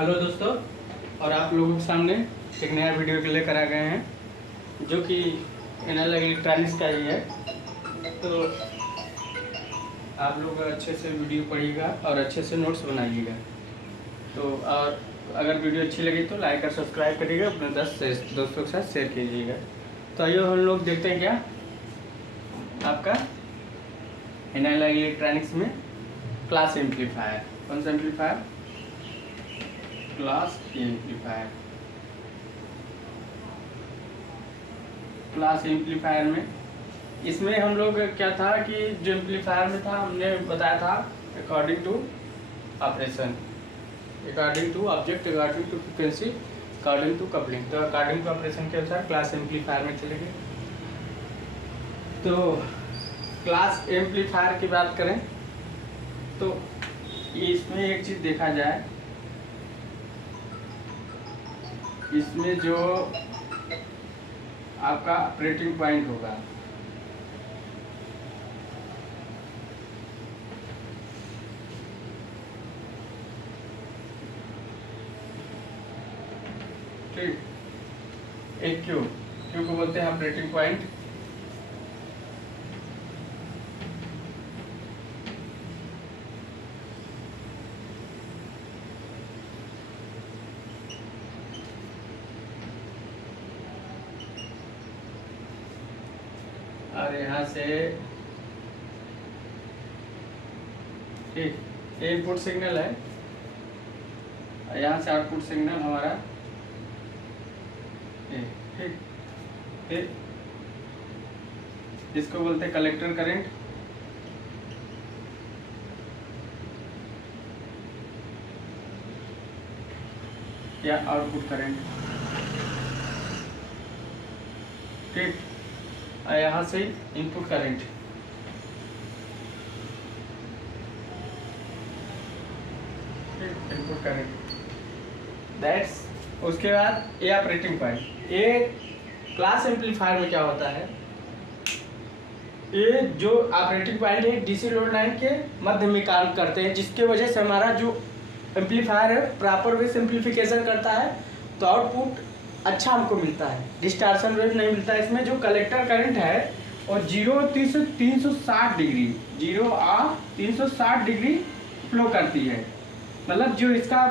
Hello दोस्तों, और आप लोगों के सामने एक नया वीडियो के लेकर आ गए हैं जो कि एनालॉग इलेक्ट्रॉनिक्स का ही है। तो आप लोग अच्छे से वीडियो पढ़िएगा और अच्छे से नोट्स बनाइएगा। तो और अगर वीडियो अच्छी लगी तो लाइक और सब्सक्राइब करिएगा, अपने 10 दोस्तों के साथ शेयर कीजिएगा। तो आइए हम लोग देखते हैं क्या आपका एनालॉग इलेक्ट्रॉनिक्स में क्लास एम्पलीफायर। कौन सा amplifier? Class amplifier. Class amplifier में इसमें हम लोग क्या था कि जो एम्पलीफायर में था हमने बताया था according to operation, according to object, according to frequency, according to coupling. तो अकॉर्डिंग टू ऑपरेशन के अनुसार क्लास एम्पलीफायर में चलेंगे। तो क्लास एम्पलीफायर की बात करें तो इसमें एक चीज़ देखा जाए, इसमें जो आपका ऑपरेटिंग पॉइंट होगा ठीक, एक क्यू को बोलते हैं ऑपरेटिंग पॉइंट। और यहाँ से ठीक ये इनपुट सिग्नल है, यहाँ से आउटपुट सिग्नल हमारा ठीक। फिर इसको बोलते हैं कलेक्टर करंट। या आउटपुट करंट, ठीक। यहाँ से input current, input current that's. उसके बाद ये ऑपरेटिंग पॉइंट। ये क्लास एम्पलीफायर में क्या होता है, ये जो ऑपरेटिंग पॉइंट है डीसी लोड लाइन के मध्य में काम करते हैं, जिसके वजह से हमारा जो एम्पलीफायर है प्रॉपर वे सिंप्लीफिकेशन करता है, तो आउटपुट अच्छा हमको मिलता है, डिस्टॉर्शन वेव नहीं मिलता है। इसमें जो कलेक्टर करंट है और 360 डिग्री 360 डिग्री फ्लो करती है। मतलब जो इसका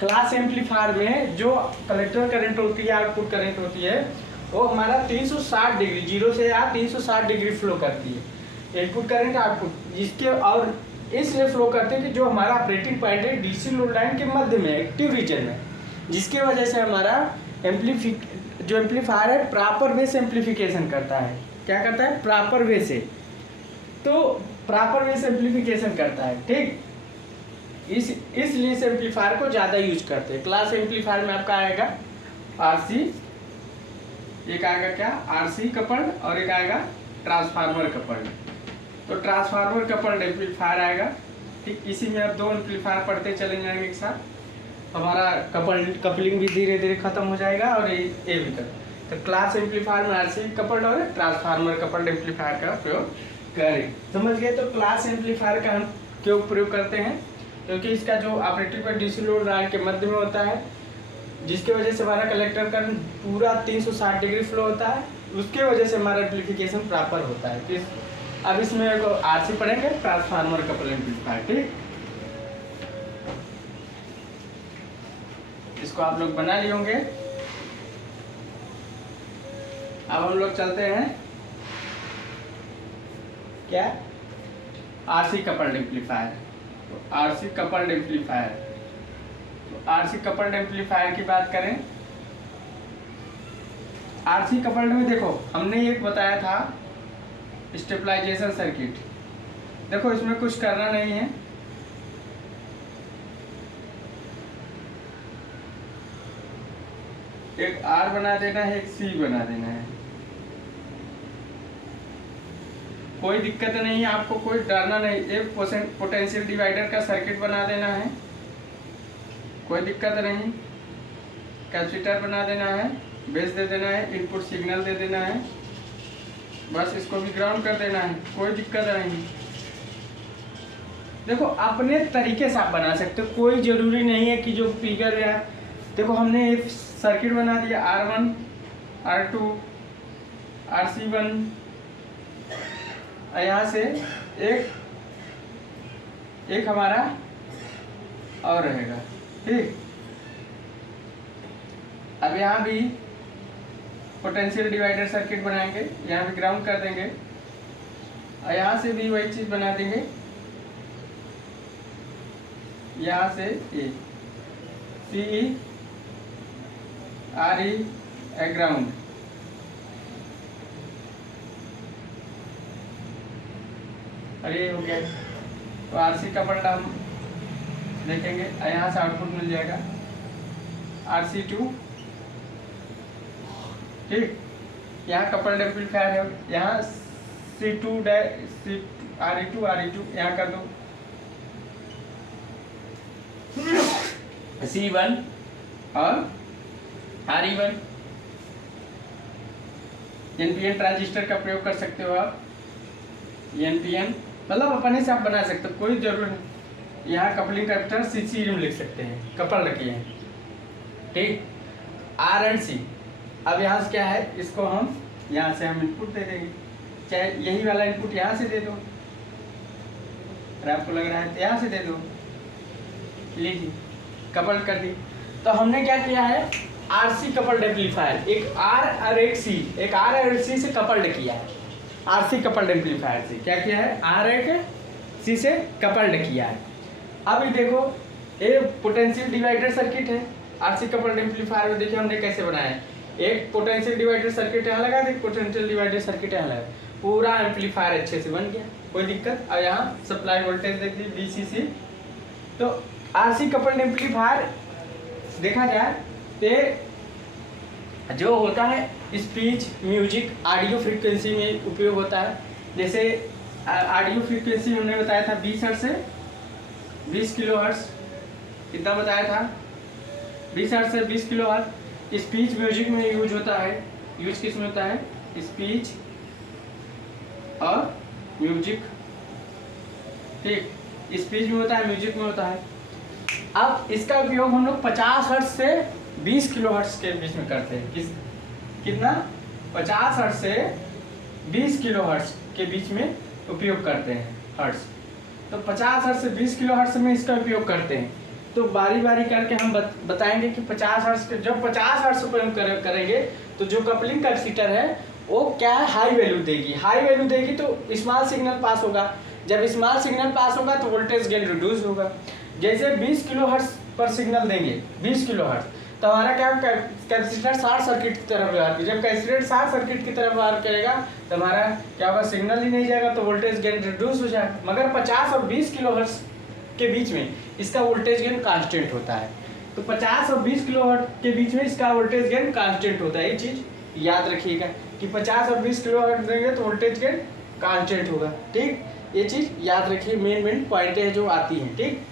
क्लास एम्पलीफायर में जो कलेक्टर करंट होती है, आउटपुट करंट होती है, वो हमारा 360 डिग्री 0 से 360 डिग्री फ्लो करती है, इनपुट करंट आउटपुट, जिसके और इसलिए फ्लो करते हैं कि जो हमारा ऑपरेटिंग पॉइंट है डीसी लोड लाइन के मध्य में, एक्टिव रीजन में, जिसके वजह से हमारा जो एम्पलीफायर है प्रॉपर वे से एम्पलीफिकेशन करता है। क्या करता है? प्रॉपर वे से। तो प्रॉपर वे से एम्पलीफिकेशन करता है, ठीक। इसलिए इस एम्पलीफायर को ज़्यादा यूज करते हैं। क्लास एम्पलीफायर में आपका आएगा आरसी, एक आएगा क्या आरसी कपल्ड, और एक आएगा ट्रांसफार्मर कपल्ड। तो ट्रांसफार्मर कपल्ड एम्पलीफायर आएगा, ठीक। इसी में अब दो एम्पलीफायर पढ़ते चले जाएंगे एक साथ, हमारा कपलिंग भी धीरे धीरे खत्म हो जाएगा और ये भी खत्म। तो क्लास एम्पलीफायर में आरसी कपल्ड और ट्रांसफार्मर कपल्ड एम्पलीफायर का प्रयोग करें। समझ गए? तो क्लास एम्पलीफायर का हम क्यों प्रयोग करते हैं? क्योंकि इसका जो operating point DC load line के मध्य में होता है, जिसके वजह से हमारा कलेक्टर करंट पूरा 360 डिग्री फ्लो होता है, उसके वजह से हमारा एम्पलीफिकेशन प्रॉपर होता है। फिर अब इसमें आरसी पढ़ेंगे, ट्रांसफार्मर कपल एम्पलीफायर, ठीक। इसको आप लोग बना लिए होंगे। अब हम लोग चलते हैं क्या आरसी कपल्ड एम्पलीफायर। तो आरसी कपल्ड एम्पलीफायर, तो आरसी कपल्ड एम्पलीफायर की बात करें, आरसी कपल्ड में देखो हमने एक बताया था स्टेबलाइजेशन सर्किट। देखो इसमें कुछ करना नहीं है, एक आर बना देना है, एक सी बना देना है, कोई दिक्कत नहीं है, आपको कोई डरना नहीं। एक पोटेंशियल डिवाइडर का सर्किट बना देना है, कोई दिक्कत नहीं। कैपेसिटर बना देना है, बेस दे देना है, इनपुट सिग्नल दे देना है, बस इसको भी ग्राउंड कर देना है, कोई दिक्कत नहीं। देखो अपने तरीके से आप बना सकते हो, कोई ज़रूरी नहीं है कि जो फिगर या देखो हमने एक सर्किट बना दिया R1 R2 RC1, यहाँ से एक हमारा और रहेगा, ठीक। अब यहाँ भी पोटेंशियल डिवाइडर सर्किट बनाएंगे, यहाँ भी ग्राउंड कर देंगे और यहाँ से भी वही चीज़ बना देंगे, यहाँ से ए CE RE ग्राउंड। अरे हो गया। तो RC का पलटा हम देखेंगे, यहाँ से आउटपुट मिल जाएगा RC2, ठीक। यहाँ कपल्ड एम्पलीफायर है, यहाँ C2 RE2 यहाँ कर दो, C1 और RE1। NPN ट्रांजिस्टर का प्रयोग कर सकते हो आप, NPN मतलब अपने से आप बना सकते हो, कोई जरूर नहीं। यहाँ कपलिंग कैपेसिटर CCM लिख सकते हैं, कपल रखिए हैं, ठीक। R and C। अब यहाँ से क्या है, इसको हम यहाँ से हम इनपुट दे देंगे, चाहे यही वाला इनपुट यहाँ से दे दो, अगर आपको लग रहा है तो यहाँ से दे दो, लीजिए कपल कर दी। तो हमने क्या किया है, RC कपल्ड एम्पलीफायर, एक R और एक C, एक R और C से कपल्ड किया है। RC कपल्ड एम्पलीफायर से क्या किया है, R एक C से कपल्ड किया है। अब ये देखो, ये पोटेंशियल डिवाइडर सर्किट है RC कपल्ड एम्पलीफायर में। देखिए हमने कैसे बनाया है, एक पोटेंशियल डिवाइडर सर्किट यहाँ लगा, एक पोटेंशियल डिवाइडर सर्किट यहाँ लगा, पूरा एम्पलीफायर अच्छे से बन गया, कोई दिक्कत। और यहाँ सप्लाई वोल्टेज देख दी VCC। तो RC कपल्ड एम्पलीफायर देखा जाए तो जो होता है स्पीच म्यूजिक ऑडियो फ्रीक्वेंसी में उपयोग होता है। जैसे ऑडियो फ्रीक्वेंसी हमने बताया था 20 हर्ट्ज से 20 किलो हर्ट्ज, कितना बताया था, 20 हर्ट्ज से 20 किलो हर्ट्ज। स्पीच म्यूजिक में यूज होता है, यूज किस में होता है, स्पीच और म्यूजिक, ठीक। स्पीच में होता है, म्यूजिक में होता है। अब इसका उपयोग हम लोग 50 हर्ट्ज से 20 किलो हर्ट्ज के बीच में करते हैं। कितना, 50 हर्ट्ज से 20 किलो हर्ट्ज के बीच में उपयोग करते हैं हर्ट्ज। तो 50 हर्ट्ज से 20 किलो हर्ट्ज में इसका उपयोग करते हैं। तो बारी बारी करके हम बताएंगे कि 50 हर्ट्ज के, जब 50 हर्ट्ज उपयोग करेंगे तो जो कपलिंग कैपेसिटर है वो क्या है, हाई वैल्यू देगी। हाई वैल्यू देगी तो स्मॉल सिग्नल पास होगा, जब स्मॉल सिग्नल पास होगा तो वोल्टेज गेन रिड्यूस होगा। जैसे 20 किलो हर्ट्ज पर सिग्नल देंगे, 20 किलो हर्ट्ज, तो हमारा क्या कैपेसिटर शॉर्ट सर्किट की तरफ व्यवहार करेगा। जब कैपेसिटर शॉर्ट सर्किट की तरफ व्यवहार करेगा तो हमारा क्या होगा, सिग्नल ही नहीं जाएगा, तो वोल्टेज गेन रिड्यूस हो जाएगा। मगर 50 और 20 किलो हर्ट्ज के बीच में इसका वोल्टेज गेन कांस्टेंट होता है। तो 50 और 20 किलो हर्ट्ज के बीच में इसका वोल्टेज गेन कांस्टेंट होता है। ये चीज़ याद रखिएगा कि 50 और 20 किलो हर्ट्ज देंगे तो वोल्टेज गेन कांस्टेंट होगा, ठीक। ये चीज़ याद रखिए, मेन पॉइंट है जो आती हैं, ठीक।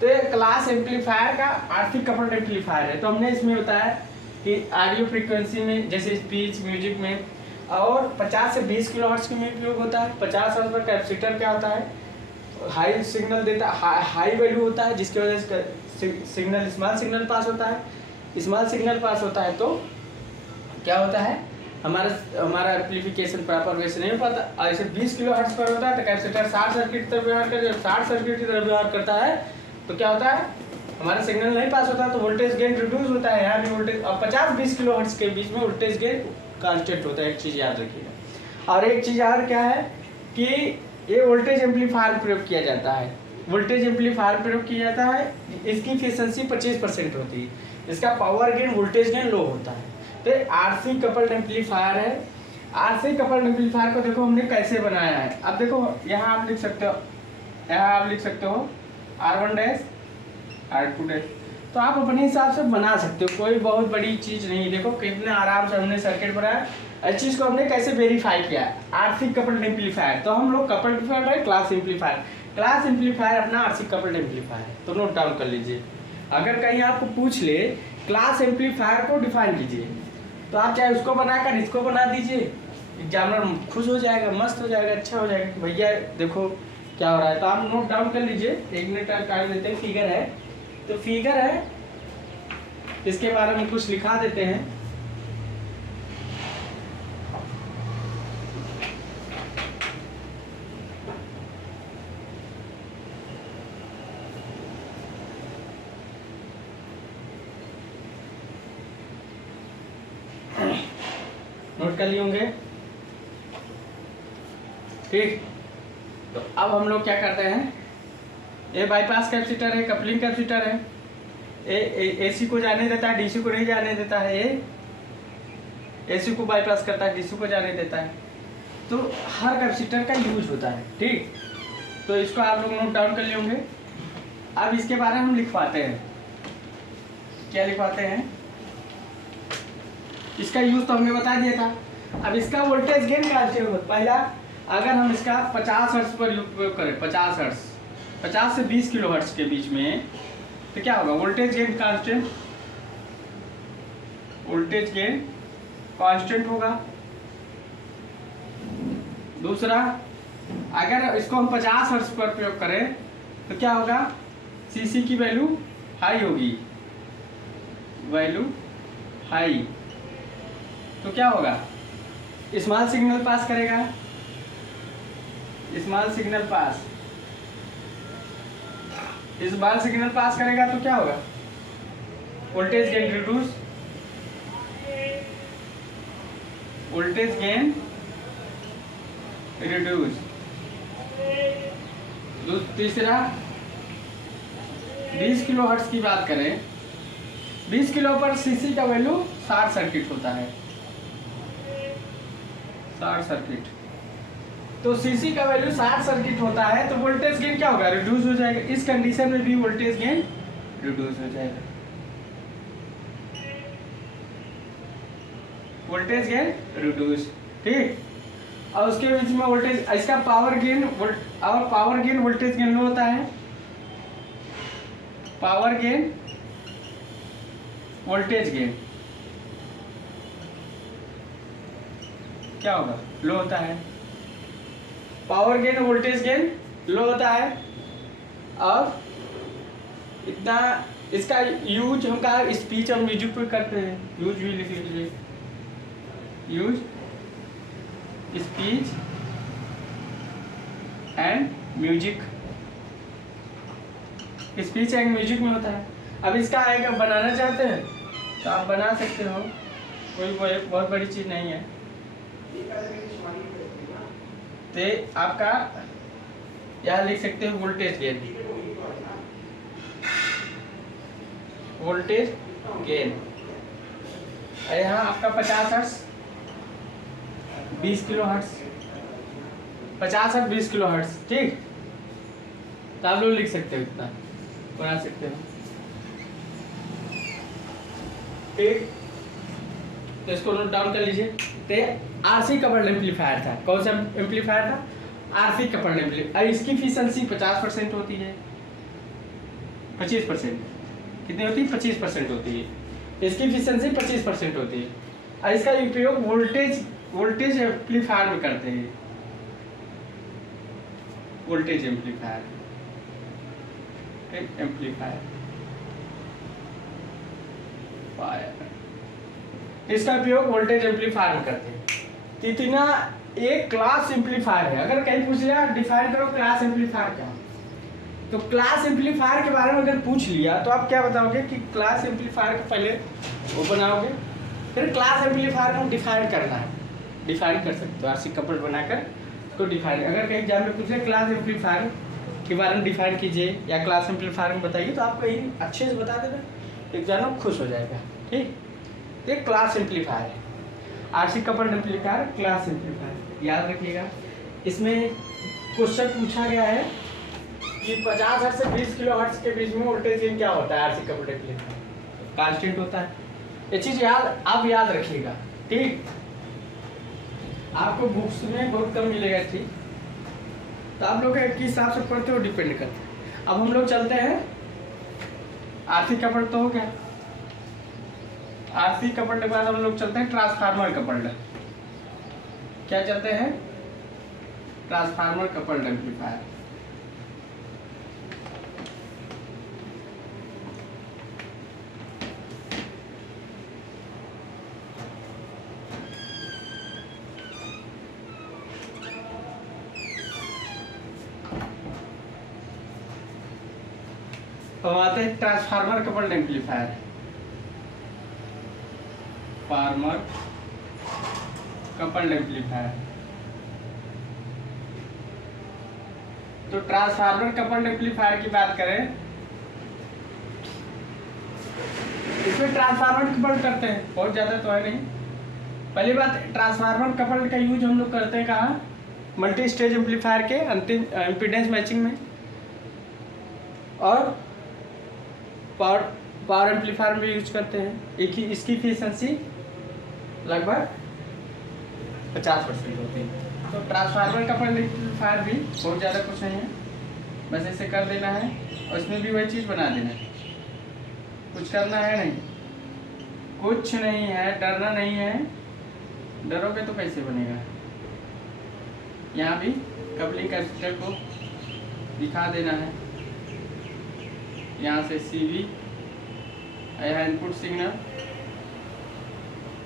तो ये क्लास एम्पलीफायर का RC कपल्ड एम्पलीफायर है। तो हमने इसमें बताया कि ऑडियो फ्रीक्वेंसी में जैसे स्पीच म्यूजिक में और 50 से 20 किलो हर्ट्ज में उपयोग होता है। 50 हर्ट्ज पर कैपेसिटर क्या होता है, हाई सिग्नल देता है, हाई वैल्यू होता है, जिसकी वजह से सिग्नल स्मॉल सिग्नल पास होता है। स्मॉल सिग्नल पास होता है तो क्या होता है, हमारा एम्पलीफिकेशन प्रॉपर वैसे नहीं हो पाता। ऐसे 20 किलो हर्ट्ज पर होता है तो कैपेसिटर शॉर्ट सर्किट की तरफ व्यवहार करता है। जब शॉर्ट सर्किट की तरफ व्यवहार करता है तो क्या होता है, हमारा सिग्नल नहीं पास होता तो वोल्टेज गेन रिड्यूस होता है। यहाँ भी वोल्टेज, और 50-20 किलो हर्ट्ज के बीच में वोल्टेज गेन कांस्टेंट होता है। एक चीज़ याद रखिएगा। और एक चीज़ और क्या है कि ये वोल्टेज एम्पलीफायर प्रयोग किया जाता है। वोल्टेज एम्पलीफायर प्रयोग किया जाता है, इसकी एफिशिएंसी 25% होती है, इसका पावर गेन वोल्टेज गेन लो होता है। तो RC कपल्ड एम्पलीफायर है। RC कपल्ड एम्पलीफायर को देखो हमने कैसे बनाया है। अब देखो यहाँ आप लिख सकते हो, यहाँ आप लिख सकते हो R1 डैश R2 डैश। तो आप अपने हिसाब से बना सकते हो, कोई बहुत बड़ी चीज़ नहीं। देखो कितने आराम से हमने सर्किट बनाया। इस चीज़ को हमने कैसे वेरीफाई किया, RC कपल्ड एम्पलीफायर। तो हम लोग कपल्ड एम्पलीफायर है, क्लास एम्पलीफायर। क्लास एम्पलीफायर अपना RC कपल्ड एम्पलीफायर है, तो नोट डाउन कर लीजिए। अगर कहीं आपको पूछ ले क्लास एम्पलीफायर को डिफाइन कीजिए, तो आप चाहे उसको बनाकर इसको बना दीजिए, एग्जामिनर खुश हो जाएगा, मस्त हो जाएगा, अच्छा हो जाएगा कि भैया देखो क्या हो रहा है। तो आप नोट डाउन कर लीजिए, 1 मिनट का टाइम देते हैं। फिगर है तो फिगर है, इसके बारे में कुछ लिखा देते हैं। नोट कर लिए होंगे, ठीक। तो अब हम लोग क्या करते हैं, ये बाईपास कैपेसिटर है, कपलिंग कैपेसिटर है, एसी को जाने देता है, डीसी को नहीं जाने देता है। ये एसी को बाईपास करता है, डीसी को जाने देता है। तो हर कैपेसिटर का यूज होता है, ठीक। तो इसको आप लोग नोट डाउन कर लिए होंगे। अब इसके बारे में हम लिखवाते हैं, क्या लिखवाते हैं, इसका यूज तो हमने बता दिया था। अब इसका वोल्टेज गेन कांस्टेंट होगा। पहला, अगर हम इसका 50 हर्ट्ज पर उपयोग करें, 50 हर्ट्ज, 50 से 20 किलो हर्ट्ज के बीच में, तो क्या होगा, voltage gain constant, voltage gain constant होगा। दूसरा, अगर इसको हम 50 हर्ट्ज पर प्रयोग करें तो क्या होगा, सीसी की वैल्यू हाई होगी, वैल्यू हाई। तो क्या होगा, स्मॉल सिग्नल पास करेगा, small signal pass, small signal pass करेगा तो क्या होगा, voltage gain reduce, voltage gain reduce. तीसरा, 20 किलो हर्ट्ज की बात करें, 20 किलो पर सीसी का वैल्यू शॉर्ट सर्किट होता है, शॉर्ट सर्किट। तो सीसी का वैल्यू शॉर्ट सर्किट होता है, तो वोल्टेज गेन क्या होगा, रिड्यूस हो जाएगा। इस कंडीशन में भी वोल्टेज गेन रिड्यूस हो जाएगा, वोल्टेज गेन रिड्यूस, ठीक। और उसके बीच में वोल्टेज, इसका पावर गेन और पावर गेन वोल्टेज गेन लो होता है, पावर गेन वोल्टेज गेन क्या होगा, लो होता है। पावर गेन वोल्टेज गेन लो होता है। और इतना इसका यूज हम कहा स्पीच और म्यूजिक पे करते हैं, यूज भी लिख लीजिए, use speech and music, speech and music में होता है। अब इसका आएगा, बनाना चाहते हैं तो आप बना सकते हो, कोई बहुत बड़ी चीज नहीं है। तो आपका यहाँ लिख सकते हो वोल्टेज गेन, वोल्टेज गेन। यहाँ आपका 50 hertz 20 kilo hertz, 50 hertz 20 kilo hertz, ठीक। तो आप लोग लिख सकते हो, इतना बना सकते हो, ठीक। तो इसको नोट डाउन कर लीजिए। तो आरसी कपल्ड एम्पलीफायर था, कौन सा एम्पलीफायर था, आरसी कपल्ड एम्पलीफायर। इसकी एफिशिएंसी 50% होती है, 25%, कितनी होती है, 25% होती है। इसकी एफिशिएंसी 25% होती है। और इसका उपयोग वोल्टेज एम्पलीफायर में करते हैं, वोल्टेज एम्पलीफायर, एम्पलीफायर इसका उपयोग वोल्टेज एम्पलीफायर में करते हैं। इतना एक क्लास एम्पलीफायर है। अगर कहीं पूछ लिया डिफाइन करो क्लास एम्पलीफायर क्या, तो क्लास एम्पलीफायर के बारे में अगर पूछ लिया तो आप क्या बताओगे कि क्लास एम्पलीफायर का पहले वो बनाओगे, फिर क्लास एम्पलीफायर को डिफाइन करना है, डिफाइन कर सकते हो आरसी कपल बनाकर उसको डिफाइन। अगर कहीं एग्जाम में पूछे क्लास एम्पलीफायर के बारे में डिफाइन कीजिए या क्लास एम्पलीफायर में बताइए, तो आप कहीं अच्छे से बता देना, एग्जाम खुश हो जाएगा, ठीक। ये क्लास एम्पलीफायर है, RC coupled amplifier, class amplifier, याद रखिएगा। इसमें क्वेश्चन पूछा गया है कि 50 हर्ट्ज से 20 किलो हर्ट्ज के बीच में वोल्टेज गेन क्या होता है, आरसी कपल्ड एम्पलीफायर, कांस्टेंट होता है। ये चीज आप याद रखिएगा, ठीक। आपको बुक्स में बहुत कम मिलेगा, ठीक। तो आप लोग किस हिसाब से पढ़ते हो डिपेंड करते हैं। अब हम लोग चलते हैं, आरसी कपल्ड तो हो गया, आरसी कपल्ड के बाद हम लोग चलते हैं ट्रांसफार्मर कपल्ड। क्या चलते हैं, ट्रांसफार्मर कपल्ड एम्पलीफायर। अब आते हैं transformer coupled amplifier. Farmer coupled amplifier. तो ट्रांसफार्मर कपल्ड एम्पलीफायर की बात करें, इसमें ट्रांसफार्मर कपल्ड करते हैं, बहुत ज़्यादा तो है नहीं। पहली बात, ट्रांसफार्मर कपल्ड का यूज हम लोग करते हैं कहाँ? मल्टी स्टेज एम्पलीफायर के अंतिम इम्पीडेंस मैचिंग में, और पावर एम्पलीफायर में यूज करते हैं। एक ही इसकी एफिशिएंसी लगभग 50% होती है। तो ट्रांसफार्मर कपल्ड एम्पलीफायर भी बहुत ज़्यादा कुछ नहीं है, बस ऐसे कर देना है और इसमें भी वही चीज़ बना देना है, कुछ करना है नहीं, कुछ नहीं है, डरना नहीं है। डरोगे तो कैसे बनेगा। यहाँ भी कपलिंग कैपेसिटर को दिखा देना है, यहाँ से CV, यहाँ इनपुट सिग्नल,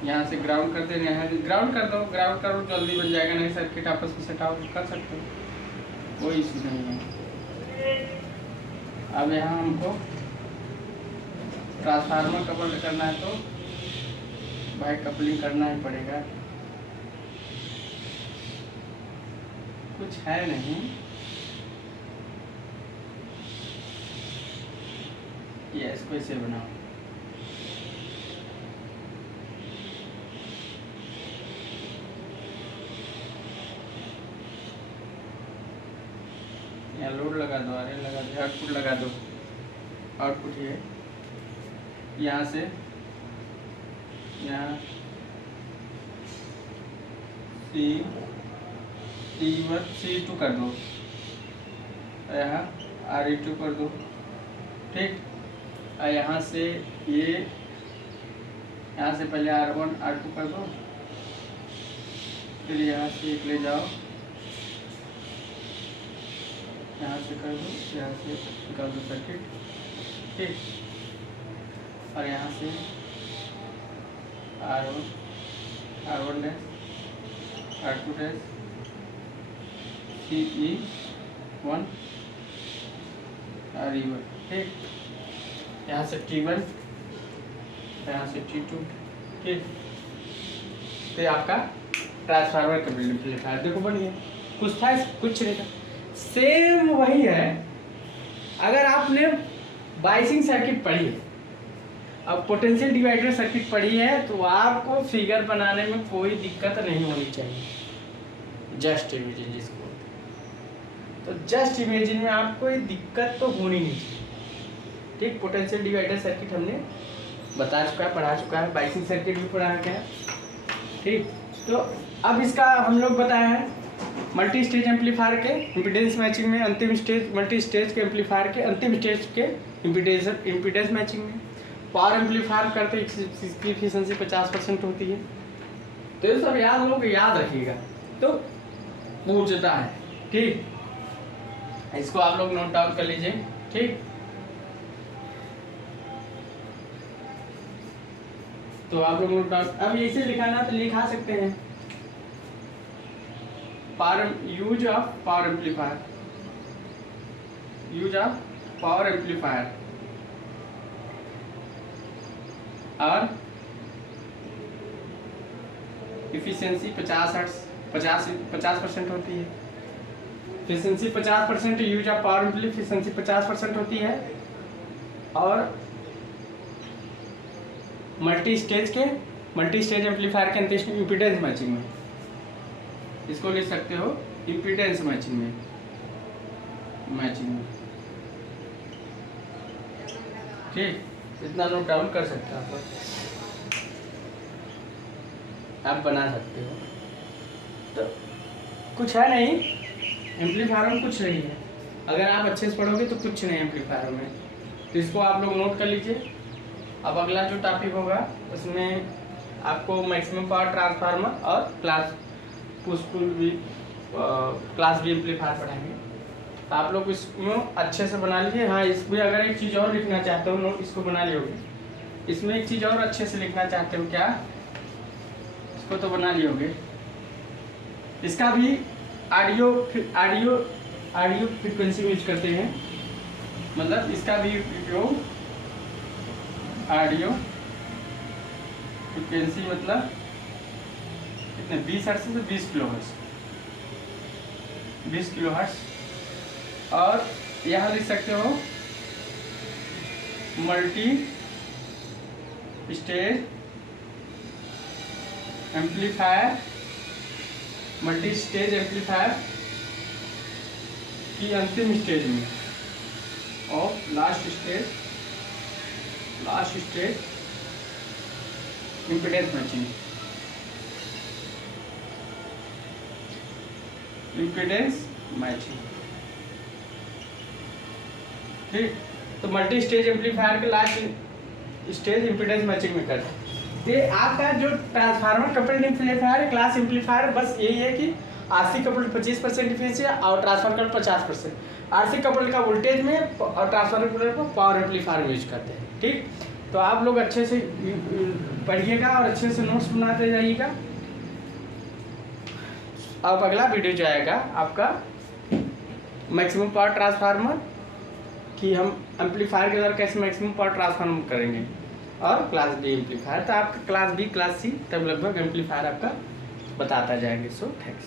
यहाँ से ग्राउंड कर देना है। ग्राउंड कर दो, ग्राउंड करो जल्दी बन जाएगा, नहीं सर्किट आपस में सेट आउट कर सकते हो, कोई इशू नहीं है। अब यहाँ हमको ट्रांसफार्मर कपल करना है तो भाई कपलिंग करना ही पड़ेगा, कुछ है नहीं। ये इसको ऐसे बनाओ, यहाँ लोड लगा दो, अरे लगा दो, आउटपुट लगा दो, आउटपुट ये यहाँ से यहाँ C1 C2 कर दो, यहाँ RE2 कर दो, ठीक। और यहाँ से ये, यहाँ से पहले R1 R2 कर दो, फिर यहाँ से एक ले जाओ, यहाँ से कर दो, यहाँ से निकाल दो सर्किट, ठीक। और यहाँ से R1 dash, R2 dash, CE1 RE1, ठीक। यहाँ से T1, यहाँ से T2, ठीक। तो ये आपका ट्रांसफार्मर का बिल्डिंग लिखा है, देखो बनिए, कुछ था कुछ नहीं था, सेम वही है। अगर आपने बाइसिंग सर्किट पढ़ी है, अब पोटेंशियल डिवाइडर सर्किट पढ़ी है, तो आपको फिगर बनाने में कोई दिक्कत नहीं होनी चाहिए। जस्ट इमेजिन जिसको, तो जस्ट इमेजिन में आपको कोई दिक्कत तो होनी नहीं चाहिए, ठीक। पोटेंशियल डिवाइडर सर्किट हमने बता चुका है, पढ़ा चुका है, बाइसिंग सर्किट भी पढ़ा है, ठीक। तो अब इसका हम लोग बताया है मल्टी स्टेज एम्पलीफायर के इम्पीडेंस मैचिंग में, अंतिम स्टेज मल्टी स्टेज के एम्पलीफायर के अंतिम स्टेज के इम्पीडेंस मैचिंग में। पावर एम्पलीफायर करते इसकी एफिशिएंसी 50% होती है। तो ये सब याद लोग याद रखिएगा, तो पूछता है, ठीक। इसको आप लोग नोट डाउन कर लीजिए, ठीक। तो आप लोग नोट डाउन, अब इसे लिखाना तो लिखा सकते हैं, use of power amplifier, use of power amplifier और इफिशियंसी 50% होती है। Efficiency 50%, use of power amplifier efficiency 50% होती है, और मल्टी स्टेज एम्पलीफायर के अंतिम इम्पीडेंस मैचिंग में, इसको लिख सकते हो इम्पीडेंस मैचिंग में, ठीक। इतना नोट डाउन कर सकते हो आप बना सकते हो। तो कुछ है नहीं एम्पलीफायर में, कुछ नहीं है। अगर आप अच्छे से पढ़ोगे तो कुछ नहीं एम्पलीफायर में, तो इसको आप लोग नोट कर लीजिए। अब अगला जो टॉपिक होगा उसमें आपको मैक्सिमम पावर ट्रांसफार्मर और क्लास बी एम्पलीफायर पढ़ाएंगे। तो आप लोग इसमें अच्छे से बना लीजिए। हाँ, इसमें अगर एक चीज़ और लिखना चाहते हो, नोट इसको बना लियोगे। इसमें एक चीज़ और अच्छे से लिखना चाहते हो क्या, इसको तो बना लियोगे। इसका भी ऑडियो फ्रिक्वेंसी यूज करते हैं, मतलब इसका भी उपयोग ऑडियो फ्रिक्वेंसी मतलब कितने 20 हर्ट्ज से 20 किलो हर्ट्ज, 20 किलो हर्ट्ज। और यहाँ लिख सकते हो multi stage amplifier, multi stage amplifier की अंतिम स्टेज में और लास्ट स्टेज इम्पीडेंस मैचिंग, ठीक। तो मल्टी स्टेज एम्पलीफायर के लास्ट स्टेज इम्पीडेंस मैचिंग में करते हैं। ये आपका जो ट्रांसफार्मर कपल्ड एम्पलीफायर है, क्लास एम्पलीफायर, बस यही है कि आरसी कपल्ड 25% डिफरेंस है और ट्रांसफार्मर कपल्ड 50%। आरसी कपल्ड का वोल्टेज में और ट्रांसफार्मर कपल्ड को पावर एम्पलीफायर यूज करते हैं, ठीक। तो आप लोग अच्छे से पढ़िएगा और अच्छे से नोट्स बनाते जाइएगा। अब अगला वीडियो जो आएगा आपका मैक्सिमम पावर ट्रांसफार्मर कि हम एम्पलीफायर के द्वारा कैसे मैक्सिमम पावर ट्रांसफार्मर करेंगे, और क्लास डी एम्पलीफायर। तो आपका क्लास बी क्लास सी तब लगभग एम्पलीफायर आपका बताता जाएंगे। So thanks.